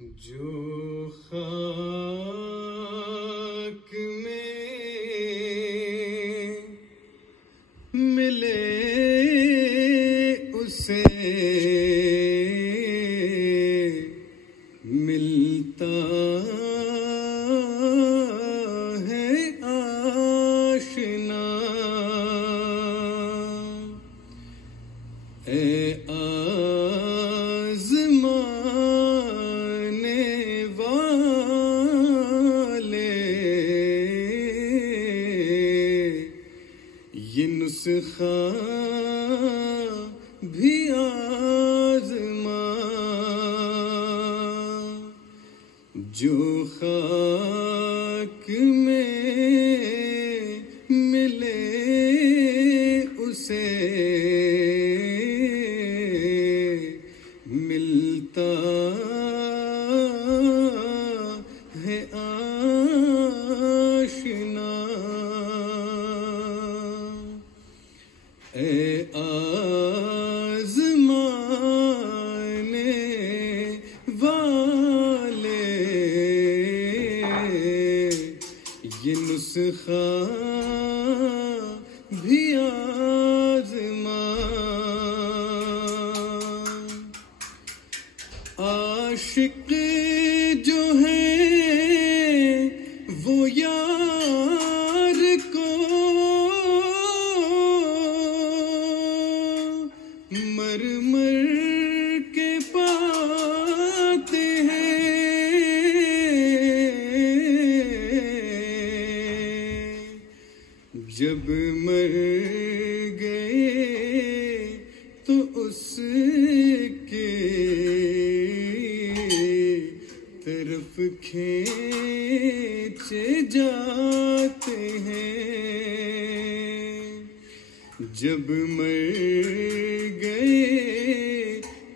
جو خاک میں ملے اسے ملتا ہے آشنا، اے آزمانے والے، یہ نسخہ بھی آزما، جو خاک میں ملے اسے ملتا ہے آشنا، اے آزمانے والے، یہ نسخہ بھی آزما، عاشق جو ہیں وہ یار کو مر مر کے پاتے ہیں، جب مر گئے تو اس کے طرف کھینچے جاتے ہیں، جب مر گئے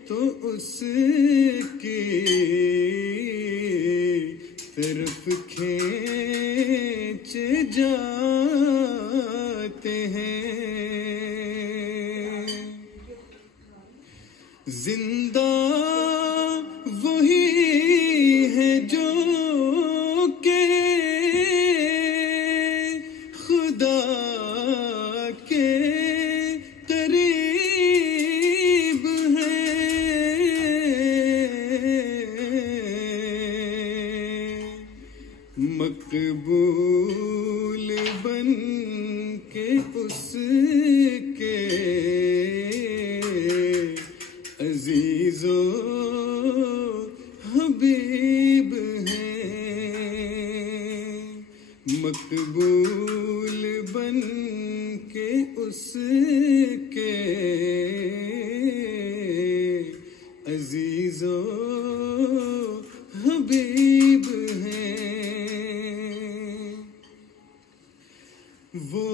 تو اس کے طرف کھینچے جاتے ہیں، زندہ وہی ہے جو کہ خدا کے قریب ہیں، مقبول بن کے اس کے عزیز و حبیب ہیں، مقبول بن کے اس کے عزیز و حبیب ہیں، وہ